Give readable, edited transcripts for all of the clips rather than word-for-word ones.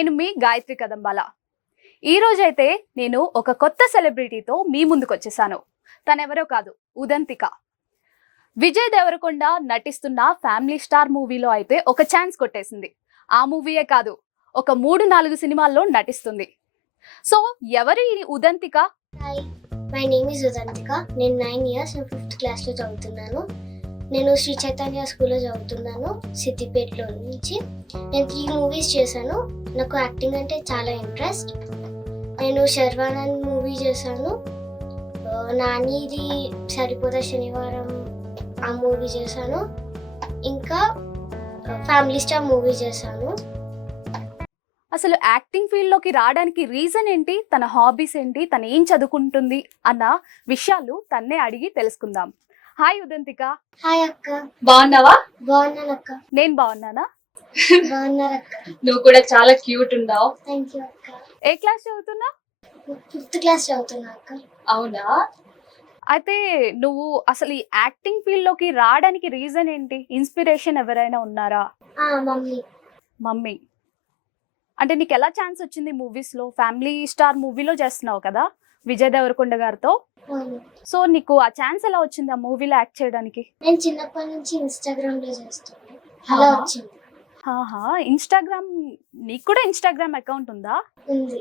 నేను మీ గాయత్రి కదంబాల. ఈ రోజైతే నేను ఒక కొత్త సెలబ్రిటీతో మీ ముందుకు వచ్చేసాను. తనెవరో కాదు, ఉదంతిక. విజయ్ దేవరకొండ నటిస్తున్న ఫ్యామిలీ స్టార్ మూవీలో అయితే ఒక ఛాన్స్ కొట్టేసింది. ఆ మూవీయే కాదు, ఒక 3-4 సినిమాల్లో నటిస్తుంది. సో ఎవరు ఈ Udantika? Hi, my name is Udantika. నేను 9 ఇయర్స్, నేను 5th క్లాస్లో చదువుతున్నాను. నేను శ్రీ చైతన్య స్కూల్లో చదువుతున్నాను, సిద్దిపేటలో నుంచి. నేను 3 మూవీస్ చేశాను. నాకు యాక్టింగ్ అంటే చాలా ఇంట్రెస్ట్. నేను శర్వానంద్ మూవీ చేశాను, నానిది సరిపోదా శనివారం ఆ మూవీ చేశాను, ఇంకా ఫ్యామిలీ స్టార్ మూవీ చేశాను. అసలు యాక్టింగ్ ఫీల్డ్లోకి రావడానికి రీజన్ ఏంటి, తన హాబీస్ ఏంటి, తను ఏం చదువుకుంటుంది అన్న విషయాలు తన్నే అడిగి తెలుసుకుందాం. హాయ్ ఉదంతిక. హాయ్ అక్క. బాగున్నావా? బాగున్నాను అక్క. నేను బాగున్నానా? బాగున్నారు అక్క. నువ్వు కూడా చాలా క్యూట్ ఉన్నావు. థ్యాంక్ యూ అక్క. ఏ క్లాస్ చదువుతున్నా? 5th క్లాస్ చదువుతున్నా అక్క. అవునా? అయితే నువ్వు అసలు ఈ యాక్టింగ్ ఫీల్డ్లోకి రావడానికి రీజన్ ఏంటి? ఇన్స్పిరేషన్ ఎవరైనా ఉన్నారా? మమ్మీ. మమ్మీ. అంటే నీకు ఎలా ఛాన్స్ వచ్చింది మూవీస్లో? ఫ్యామిలీ స్టార్ మూవీలో చేస్తున్నావు కదా విజయ్ దేవరకొండ గారితో. సో నీకు ఆ ఛాన్స్ ఎలా వచ్చింది ఆ మూవీలో యాక్ట్ చేయడానికి? నేను చిన్నప్పటి నుంచి ఇన్స్టాగ్రామ్లో చేస్తాను, అలా వచ్చింది. ఇన్స్టాగ్రామ్, నీకు కూడా ఇన్స్టాగ్రామ్ అకౌంట్ ఉందా? ఉంది.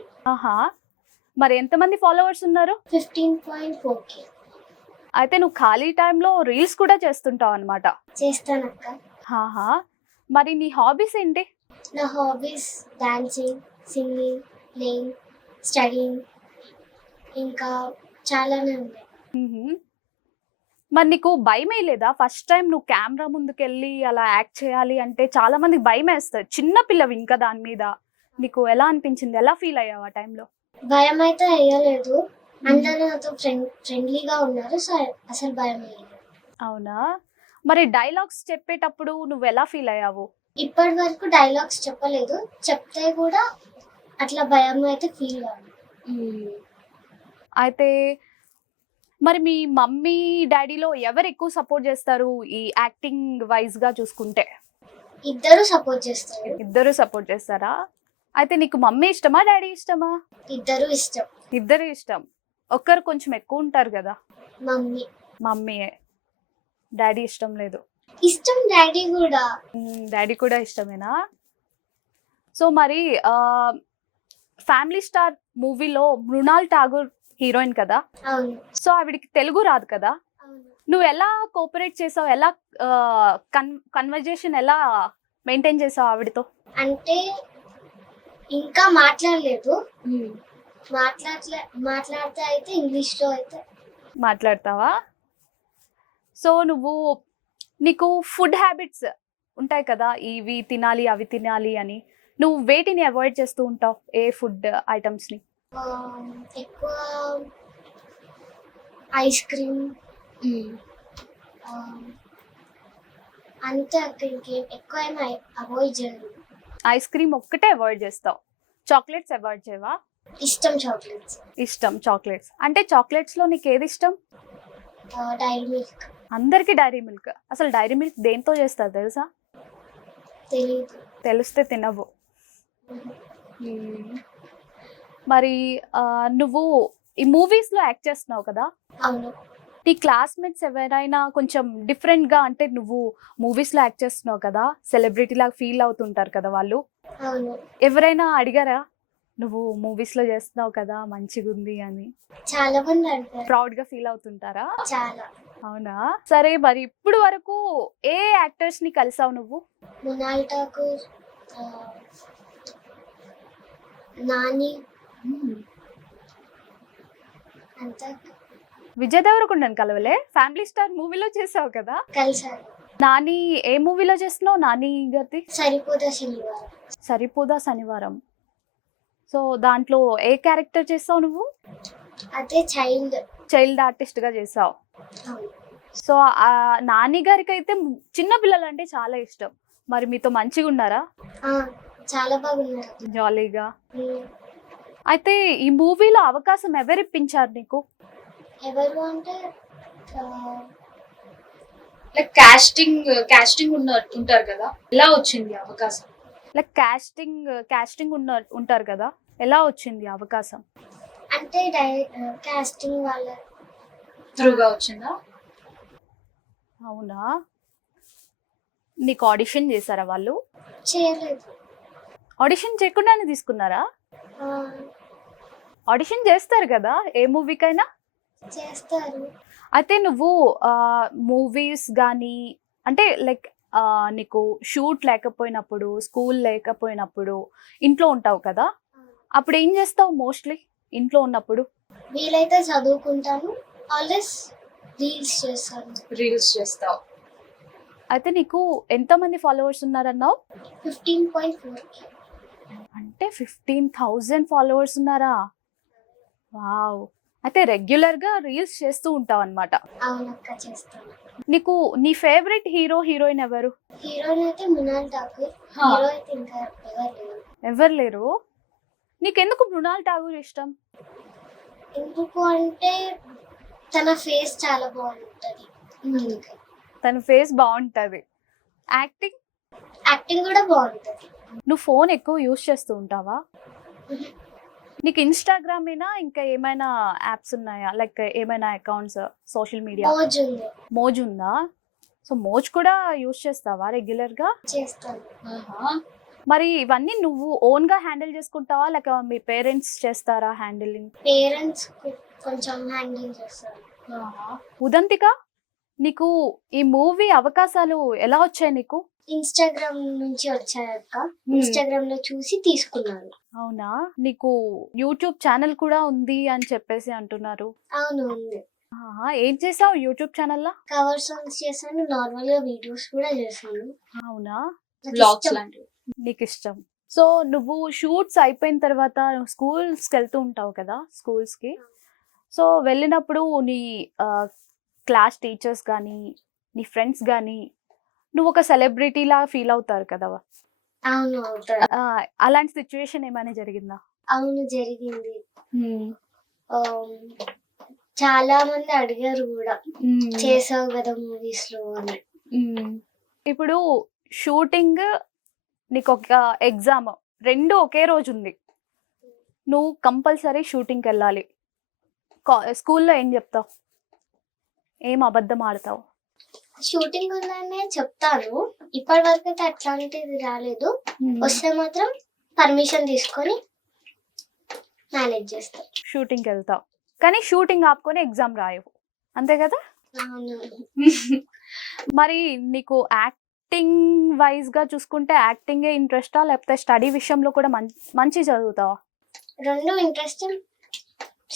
మరి ఎంతమంది ఫాలోవర్స్ ఉన్నారు? 15.4K. అయితే నువ్వు ఖాళీ టైంలో రీల్స్ కూడా చేస్తుంటావు అనమాట. చేస్తానక్క. మరి నీ హాబీస్ ఏంటి? నా hobbies dancing, singing, playing, studying, ఇంకా చాలానే ఉన్నాయి. మరి నీకు భయమే లేదా? ఫస్ట్ టైం నువ్వు కెమెరా ముందుకెళ్ళి అలా యాక్ట్ చేయాలి అంటే చాలా మందికి భయం వేస్తుంది, చిన్న పిల్లవి ఇంకా దాని మీద. నీకు ఎలా అనిపించింది? ఎలా ఫీల్ అయ్యావు ఆ టైంలో? భయం అయితే వేయలేదు, అందరూ నాతో ఫ్రెండ్లీగా ఉన్నారు, సో అసలు భయం వేయలేదు. అవునా? మరి డైలాగ్స్ చెప్పేటప్పుడు నువ్వు ఎలా ఫీల్ అయ్యావు? ఇప్పటి వరకు డైలాగ్స్ చెప్పలేదు, చెప్తే కూడా అట్లా భయం అయితే ఫీల్ కాదు. అయితే మరి మీ మమ్మీ డాడీలో ఎవరు ఎక్కువ సపోర్ట్ చేస్తారు ఈ యాక్టింగ్ వైజ్ గా చూసుకుంటే? ఇద్దరు సపోర్ట్ చేస్తారు. ఇద్దరు సపోర్ట్ చేస్తారా? అయితే నీకు మమ్మీ ఇష్టమా, డాడీ ఇష్టమా? ఇద్దరు ఇష్టం. ఇద్దరు ఇష్టం. ఒక్కరు కొంచెం ఎక్కువ ఉంటారు కదా. మమ్మీ. మమ్మీయే, డాడీ ఇష్టం లేదు. ఇష్టం డాడీ కూడా. డాడీ కూడా ఇష్టమేనా? సో మరి ఫ్యామిలీ స్టార్ మూవీలో మృణాల్ ఠాగూర్ హీరోయిన్ కదా. అవును. సో ఆవిడికి తెలుగు రాదు కదా. నువ్వు ఎలా కోఆపరేట్ చేసావు? ఎలా కన్వర్జేషన్ ఎలా మెయింటైన్ చేసావు ఆవిడతో? అంటే ఇంకా మాట్లాడలేదు, మాట్లాడితే అయితే ఇంగ్లీష్లో అయితే మాట్లాడతావా? సో నీకు ఫుడ్ హ్యాబిట్స్ ఉంటాయి కదా, ఇవి తినాలి అవి తినాలి అని. నువ్వు వేటిని అవాయిడ్ చేస్తూ ఉంటావు? ఏ ఫుడ్ ఐటమ్స్ని? ఎక్కువ ఐస్ క్రీమ్, అంతే. ఇంకేం ఎక్కువ ఏమీ అవాయిడ్ చేయను. ఐస్ క్రీమ్ ఒక్కటే అవాయిడ్ చేస్తావు, చాక్లెట్స్ అవాయిడ్ చేయవా? ఇష్టం చాక్లెట్స్. ఇష్టం చాక్లెట్స్. అంటే చాక్లెట్స్లో నీకు ఏది ఇష్టం? Dairy milk. అందరికీ డైరీ మిల్క్. అసలు డైరీ మిల్క్ దేంతో చేస్తారు తెలుసా? తెలీదు. తెలిస్తే తినవు. మరి నువ్వు ఈ మూవీస్లో యాక్ట్ చేస్తున్నావు కదా. అవును. నీ క్లాస్మేట్స్ ఎవరైనా కొంచెం డిఫరెంట్గా, అంటే నువ్వు మూవీస్లో యాక్ట్ చేస్తున్నావు కదా, సెలబ్రిటీ లాగా ఫీల్ అవుతుంటారు కదా వాళ్ళు. అవును. ఎవరైనా అడిగారా నువ్వు మూవీస్లో చేస్తున్నావు కదా మంచిగా ఉంది అని? చాలా మంది అంటారు. ప్రౌడ్గా ఫీల్ అవుతుంటారా? చాలా. అవునా? సరే, మరి ఇప్పుడు వరకు ఏ యాక్టర్స్ని కలిసావు నువ్వు? మృణాల్ ఠాకూర్, నాని, అంతా. విజయ్ దేవరకొండని కలవలే? ఫ్యామిలీ స్టార్ మూవీలో చేసావు కదా. కలిసాను. నాని ఏ మూవీలో చేస్తున్నావు? నాని గారిది సరిపోదా శనివారం. సరిపోదా శనివారం. సో దాంట్లో ఏ క్యారెక్టర్ చేసావు నువ్వు? అదే చైల్డ్ ఆర్టిస్ట్గా చేసావు. సో నాని గారికి అయితే చిన్న పిల్లలు అంటే చాలా ఇష్టం. మరి మీతో మంచిగా ఉన్నారా? చాలా బాగున్నారు, జాలీగా. అయితే ఈ మూవీలో అవకాశం ఎవరు ఇప్పించారు నీకు? ఎవరు అంటే కాస్టింగ్ ఉంటారు కదా, ఎలా వచ్చింది అవకాశం? లైక్ కాస్టింగ్ ఉంటారు కదా, ఎలా వచ్చింది అవకాశం? అంటే కాస్టింగ్ వాళ్ళ త్రూగా వచ్చిందా? అవునా, నీకు ఆడిషన్ చేశారా వాళ్ళు? చేయలేదు. ఆడిషన్ చేయకుండానే తీసుకున్నారా? ఆ, ఆడిషన్ చేస్తారు కదా ఏ మూవీకైనా. చేస్తారు. అయితే నువ్వు మూవీస్ కానీ, అంటే లైక్ నీకు షూట్ లేకపోయినప్పుడు, స్కూల్ లేకపోయినప్పుడు ఇంట్లో ఉంటావు కదా, అప్పుడు ఏం చేస్తావు మోస్ట్లీ ఇంట్లో ఉన్నప్పుడు? వీలైతే చదువుకుంటాను, ఆల్వేస్ రీల్స్ చేస్తాను. రీల్స్ చేస్తావు. అయితే నీకు ఎంతమంది ఫాలోవర్స్ ఉన్నారన్నావు? 15.4. అంటే 15,000 ఫాలోవర్స్ ఉన్నారా? వావ్. అయితే రెగ్యులర్గా రీల్స్ చేస్తూ ఉంటావు అనమాట. అవునక్క, చేస్తాను. నీకు నీ ఫేవరెట్ హీరోయిన్ ఎవరు? హీరోయిన్ అయితే మృణాల్ ఠాకూర్. హీరో అయితే ఇంకా ఎవరు లేరు. ఎవరు లేరు? నీకెందుకు మృణాల్ ఠాగూర్ ఇష్టం? ఎందుకు అంటే తన ఫేస్ చాలా బాగుంటుంది. అందుకే. తన ఫేస్ బాగుంటుంది. యాక్టింగ్ కూడా బాగుంటుంది. నువ్వు ఫోన్ ఎక్కువ యూస్ చేస్తూ ఉంటావా? నీకు ఇన్స్టాగ్రామేనా, ఇంకా ఏమైనా యాప్స్ ఉన్నాయా? లైక్ ఏమైనా అకౌంట్స్ సోషల్ మీడియా? మోజ్ ఉంది. మోజ్ ఉందా? సో మోజ్ కూడా యూస్ చేస్తావా రెగ్యులర్గా? చేస్తాను. మరి ఇవన్నీ నువ్వు ఓన్గా హ్యాండిల్ చేసుకుంటావా, లేక మీ పేరెంట్స్ చేస్తారా హ్యాండిలింగ్? పేరెంట్స్ కొంచెం హ్యాండిల్ చేస్తారు. ఉదంతిక, నీకు ఈ మూవీ అవకాశాలు ఎలా వచ్చాయి నీకు? ఇన్స్టాగ్రామ్ నుంచి వచ్చాయక్క. ఇన్స్టాగ్రామ్ లో చూసి తీసుకున్నాను. అవునా, నీకు యూట్యూబ్ ఛానల్ కూడా ఉంది అని చెప్పేసి అంటున్నారు. అవును, ఉంది. ఏం చేసావు యూట్యూబ్ ఛానల్లో? కవర్ సాంగ్స్ చేశాను, నార్మల్ గా వీడియోస్ కూడా చేశాను. అవునా, నాకు బ్లాగ్స్ ఇష్టం. లాంటివి నీకు ఇష్టం. సో నువ్వు షూట్స్ అయిపోయిన తర్వాత స్కూల్స్కి వెళ్తూ ఉంటావు కదా, స్కూల్స్కి. సో వెళ్ళినప్పుడు నీ క్లాస్ టీచర్స్ కానీ, నీ ఫ్రెండ్స్ కానీ, నువ్వు ఒక సెలబ్రిటీలా ఫీల్ అవుతారు కదా. అవును, అవుతాడు. అలాంటి సిచ్యువేషన్ ఏమైనా జరిగిందా? అవును, జరిగింది. చాలా మంది అడిగారు కూడా, చేసావు కదా మూవీస్ లో అని. ఇప్పుడు షూటింగ్, నీకు ఒక ఎగ్జామ్, రెండు ఒకే రోజు ఉంది, నువ్వు కంపల్సరీ షూటింగ్కి వెళ్ళాలి. స్కూల్లో ఏం చెప్తావు? ఏం అబద్ధం ఆడతావు? షూటింగ్ ఉందనే చెప్తాను. ఇప్పటి వరకు అయితే అట్లాంటిది రాలేదు. వస్తే మాత్రం పర్మిషన్ తీసుకొని మేనేజ్ చేస్తాం. షూటింగ్కి వెళ్తావు, కానీ షూటింగ్ ఆపుకొని ఎగ్జామ్ రాయవు, అంతే కదా? అవును. మరి నీకు యాక్టింగ్ వైజ్ గా చూసుకుంటే యాక్టింగే ఇంట్రెస్టా, లేకపోతే స్టడీ విషయంలో కూడా మంచి చదువుతావా? రెండు ఇంట్రెస్ట్.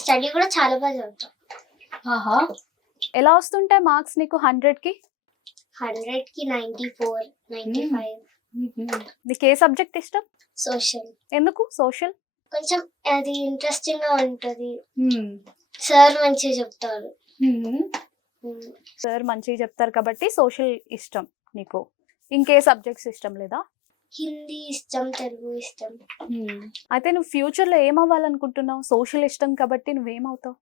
స్టడీ కూడా చాలా బాగా చదువుతాం. ఎలా వస్తుంటాయి మార్క్స్ నీకు 100కి? 100కి 94, 95. నీకు ఏ సబ్జెక్ట్ ఇష్టం? సోషల్. ఎందుకు సోషల్? కొంచెం అది ఇంట్రెస్టింగ్ గా ఉంటది. సార్ మంచిగా చెప్తారు. సార్ మంచిగా చెప్తారు కాబట్టి సోషల్ ఇష్టం నీకు. ఇంకే సబ్జెక్ట్స్ ఇష్టం లేదా? హిందీ ఇష్టం, తెలుగు ఇష్టం. అయితే నువ్వు ఫ్యూచర్ లో ఏం అవ్వాలనుకుంటున్నావు? సోషల్ ఇష్టం కాబట్టి నువ్వేమవుతావు?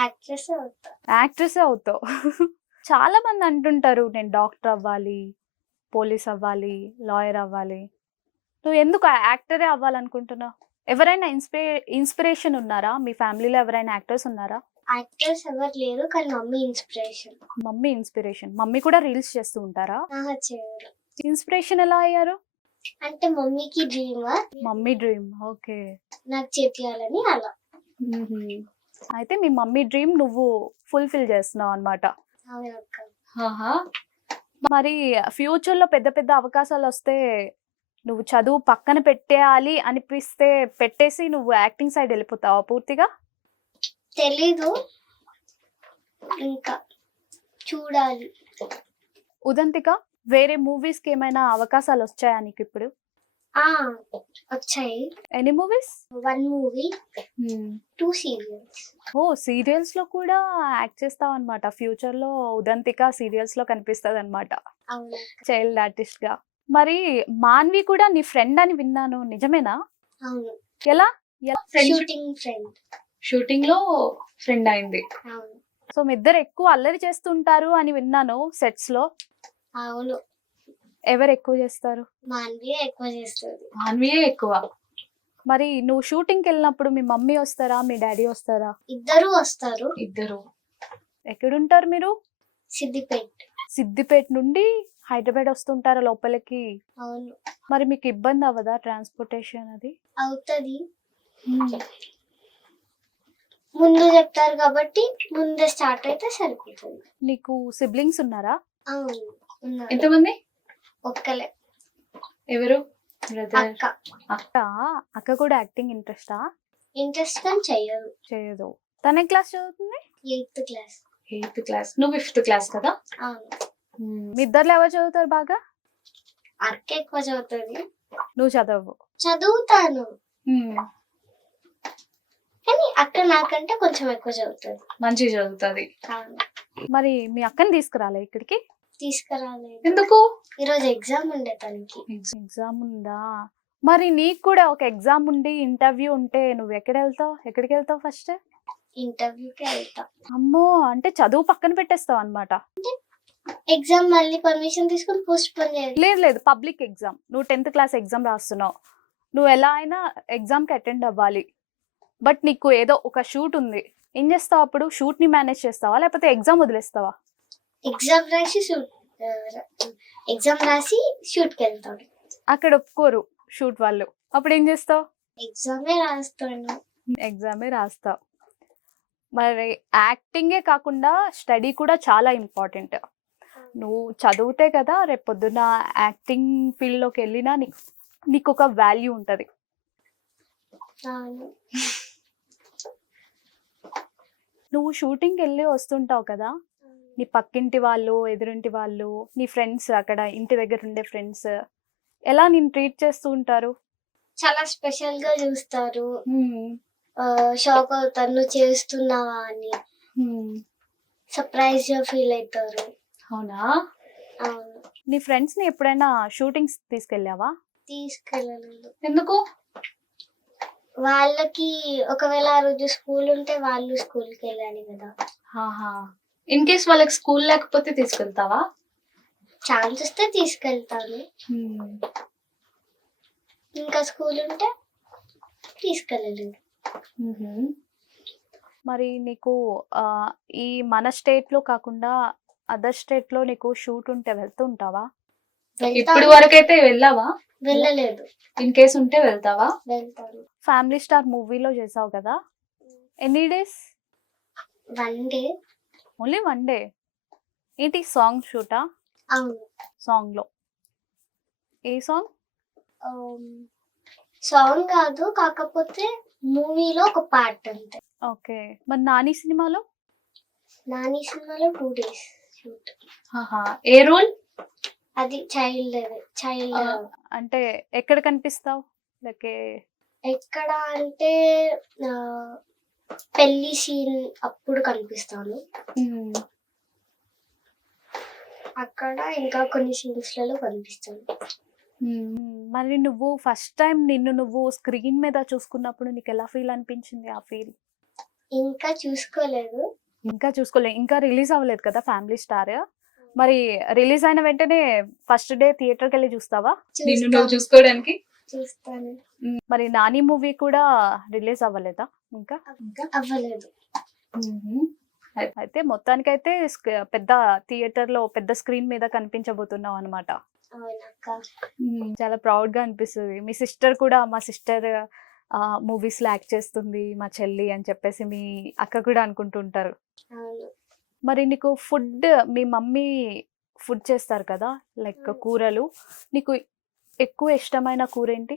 యాక్ట్రెస్ అవుతా. యాక్ట్రెస్ అవుతావు. చాలా మంది అంటుంటారు నేను డాక్టర్ అవ్వాలి, పోలీస్ అవ్వాలి, లాయర్ అవ్వాలి. నువ్వు ఎందుకు యాక్టరే అవ్వాలనుకుంటున్నావు? ఎవరైనా ఇన్స్పిరేషన్ ఉన్నారా? మీ ఫ్యామిలీలో ఎవరైనా యాక్టర్స్ ఉన్నారా? యాక్టర్స్ ఎవరు లేరు, కానీ mummy inspiration. Mummy inspiration. Mummy కూడా రీల్స్ చేస్తూ ఉంటారా? చేయరు. ఇన్స్పిరేషన్ ఎలా అయ్యారు? అంటే మమ్మీకి డ్రీమ్. Mummy dream, okay. నాకు చేపియాలని అలా. అయితే మీ మమ్మీ డ్రీమ్ నువ్వు ఫుల్ఫిల్ చేస్తున్నావు అనమాట. మరి ఫ్యూచర్ లో పెద్ద పెద్ద అవకాశాలు వస్తే నువ్వు చదువు పక్కన పెట్టేయాలి అనిపిస్తే పెట్టేసి నువ్వు యాక్టింగ్ సైడ్ వెళ్ళిపోతావా పూర్తిగా? తెలీదు, ఇంకా చూడాలి. ఉదంతిక, వేరే మూవీస్ కి ఏమైనా అవకాశాలు వచ్చాయా నీకు ఇప్పుడు? వచ్చాయి. Any movies? 1 movie, 2 serials. ఓ, సీరియల్స్ లో కూడా యాక్ట్ చేస్తావు అనమాట. ఫ్యూచర్ లో ఉదంతిక సీరియల్స్ లో కనిపిస్తుంది అనమాట, చైల్డ్ ఆర్టిస్ట్ గా. మరి మాన్వి కూడా నీ ఫ్రెండ్ అని విన్నాను, నిజమేనా? అవును. ఎలా? Shooting friend. షూటింగ్ లో ఫ్రెండ్ అయింది. అవును. సో మీ ఇద్దరు ఎక్కువ అల్లరి చేస్తుంటారు అని విన్నాను సెట్స్ లో. అవును, ఎవరు ఎక్కువ చేస్తారు? మాన్వి ఎక్కువ చేస్తుంది. మాన్వియే ఎక్కువ. మరి నువ్వు షూటింగ్కి వెళ్ళినప్పుడు మీ మమ్మీ వస్తారా, మీ డాడీ వస్తారా? ఇద్దరు వస్తారు. ఇద్దరు. ఎక్కడుంటారు మీరు? సిద్దిపేట. సిద్దిపేట నుండి హైదరాబాద్ వస్తుంటారా లోపలికి? అవును. మరి మీకు ఇబ్బంది అవ్వదా ట్రాన్స్పోర్టేషన్ అది? అవుతుంది. ముందు చెప్తారు కాబట్టి ముందే స్టార్ట్ అయితే సరిపోతుంది. నీకు సిబ్లింగ్స్ ఉన్నారా? అవును, ఉన్నారు. ఎంతమంది? ఒక్కలే. ఎవరు? బ్రదర్. అక్క. అక్క. అక్క కూడా యాక్టింగ్ ఇంట్రెస్టా? ఇంట్రెస్ట్ కానీ చెయ్యదు. చేయదు. తన క్లాస్ చదువుతుంది? 8th class. 8th class. నువ్వు 5th క్లాస్ కదా? అవును. మీ ఇద్దరు ఎవరు చదువుతారు బాగా? అక్క ఎక్కువ చదువుతుంది. నువ్వు చదవవు? చదువుతాను కానీ అక్క నాకంటే కొంచెం ఎక్కువ చదువుతుంది. మంచిగా చదువుతుంది. అవును. మరి మీ అక్కని తీసుకురాలే ఇక్కడికి? తీసుకురాలేదు. ఎందుకు? ఈరోజు ఎగ్జామ్ ఉండే తనకి. ఎగ్జామ్ ఉందా? మరి నీకు కూడా ఒక ఎగ్జామ్ ఉండి ఇంటర్వ్యూ ఉంటే నువ్వు ఎక్కడికి వెళ్తావు ఫస్ట్? ఇంటర్వ్యూకి వెళ్తా. అమ్మో, అంటే చదువు పక్కన పెట్టేస్తావు అనమాట. ఎగ్జామ్ మళ్ళీ పర్మిషన్ తీసుకుని పోస్ట్ పోన్ చేయాలి. లేదు, పబ్లిక్ ఎగ్జామ్. నువ్వు 10th క్లాస్ ఎగ్జామ్ రాస్తున్నావు, నువ్వు ఎలా అయినా ఎగ్జామ్కి అటెండ్ అవ్వాలి. బట్ నీకు ఏదో ఒక షూట్ ఉంది, ఏం చేస్తావు అప్పుడు? షూట్ని మేనేజ్ చేస్తావా లేకపోతే ఎగ్జామ్ వదిలేస్తావా? ఎగ్జామ్ రాసి షూట్కి వెళ్తాడు. అక్కడ ఒప్పుకోరు షూట్ వాళ్ళు, అప్పుడు ఏం చేస్తావు? ఎగ్జామే రాస్తావు. మరి యాక్టింగే కాకుండా స్టడీ కూడా చాలా ఇంపార్టెంట్. నువ్వు చదివితే కదా రేపు పొద్దున్న యాక్టింగ్ ఫీల్డ్లోకి వెళ్ళినా నీకు ఒక వాల్యూ ఉంటుంది. నువ్వు షూటింగ్కి వెళ్ళి వస్తుంటావు కదా, నీ పక్కింటి వాళ్ళు, ఎదురింటి వాళ్ళు, నీ ఫ్రెండ్స్, అక్కడ ఇంటి దగ్గర ఉండే ఫ్రెండ్స్ ఎలా నేను ట్రీట్ చేస్తూ ఉంటారు? చాలా స్పెషల్ గా చూస్తారు. షాక్ అవుతారు నువ్వు చేస్తున్నావా అని. సర్ప్రైజ్ గా ఫీల్ అవుతారు. అవునా? అవును. నీ ఫ్రెండ్స్ ని ఎప్పుడైనా షూటింగ్స్ తీసుకెళ్ళావా? తీసుకెళ్ళలేదు. ఎందుకు? వాళ్ళకి ఒకవేళ ఆ రోజు స్కూల్ ఉంటే వాళ్ళు స్కూల్కి వెళ్ళాలి కదా. ఇన్ కేస్ వాళ్ళకి స్కూల్ లేకపోతే తీసుకెళ్తావా? ఛాన్స్ వస్తే తీసుకెళ్తాను. ఇంకా స్కూల్ ఉంటే తీసుకెళ్ళలేదు. మరి నీకు ఈ మన స్టేట్ లో కాకుండా అదర్ స్టేట్ లో నీకు షూట్ ఉంటే వెళ్తూ ఉంటావా? ఇప్పుడు వరకు అయితే వెళ్ళావా? వెళ్ళలేదు. ఇన్ కేస్ ఉంటే వెళ్తావా? వెళ్తాను. ఫ్యామిలీ స్టార్ మూవీలో చేసావు కదా, ఎన్ని డేస్? 1 డే. Only 1 day? ఏంటి సాంగ్ షూటా? అవును. సాంగ్ లో ఏ సాంగ్? సాంగ్ కాదు, కాకపోతే మూవీలో ఒక పార్ట్ అంతే. ఓకే. మరి నాని సినిమాలో? 2 days షూట్. ఏ రోల్? అది చైల్డ్. అంటే ఎక్కడ కనిపిస్తావు? ఎక్కడ అంటే పెళ్లి సీన్ అప్పుడు కనిపిస్తాను అక్కడ, ఇంకా కొన్ని సీన్స్ లలో కనిపిస్తాను. మరి నువ్వు ఫస్ట్ టైం నువ్వు స్క్రీన్ మీద చూసుకున్నప్పుడు నీకు ఎలా ఫీల్ అనిపించింది? ఆ ఫీల్ ఇంకా చూసుకోలేదు. ఇంకా రిలీజ్ అవ్వలేదు కదా ఫ్యామిలీ స్టార్. మరి రిలీజ్ అయిన వెంటనే ఫస్ట్ డే థియేటర్కి వెళ్ళి చూస్తావా? చూసుకోవడానికి చూస్తాను. మరి నాని మూవీ కూడా రిలీజ్ అవ్వలేదా? ఇంకా అవ్వలేదు. అయితే మొత్తానికైతే పెద్ద థియేటర్ లో పెద్ద స్క్రీన్ మీద కనిపించబోతున్నావు అనమాట. చాలా ప్రౌడ్ గా అనిపిస్తుంది. మీ సిస్టర్ కూడా, మా సిస్టర్ మూవీస్ లో యాక్ట్ చేస్తుంది మా చెల్లి అని చెప్పేసి మీ అక్క కూడా అనుకుంటుంటారు. మరి నీకు ఫుడ్, మీ మమ్మీ ఫుడ్ చేస్తారు కదా, లైక్ కూరలు, నీకు ఎక్కువ ఇష్టమైన కూర ఏంటి?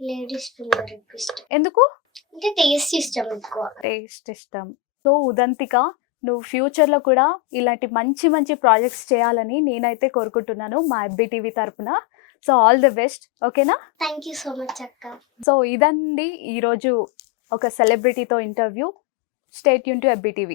లేడీస్ ఫింగర్ ఇష్టం. ఎందుకు? అంటే టేస్ట్ ఇష్టం. ఎక్కువ టేస్ట్ ఇష్టం. సో ఉదంతిక, నువ్వు ఫ్యూచర్లో కూడా ఇలాంటి మంచి మంచి ప్రాజెక్ట్స్ చేయాలని నేనైతే కోరుకుంటున్నాను మా FBTV తరపున. So all the best. ఓకేనా? థ్యాంక్ యూ సో మచ్ అక్క. సో ఇదండి ఈరోజు ఒక సెలబ్రిటీతో interview. Stay tune to FBTV.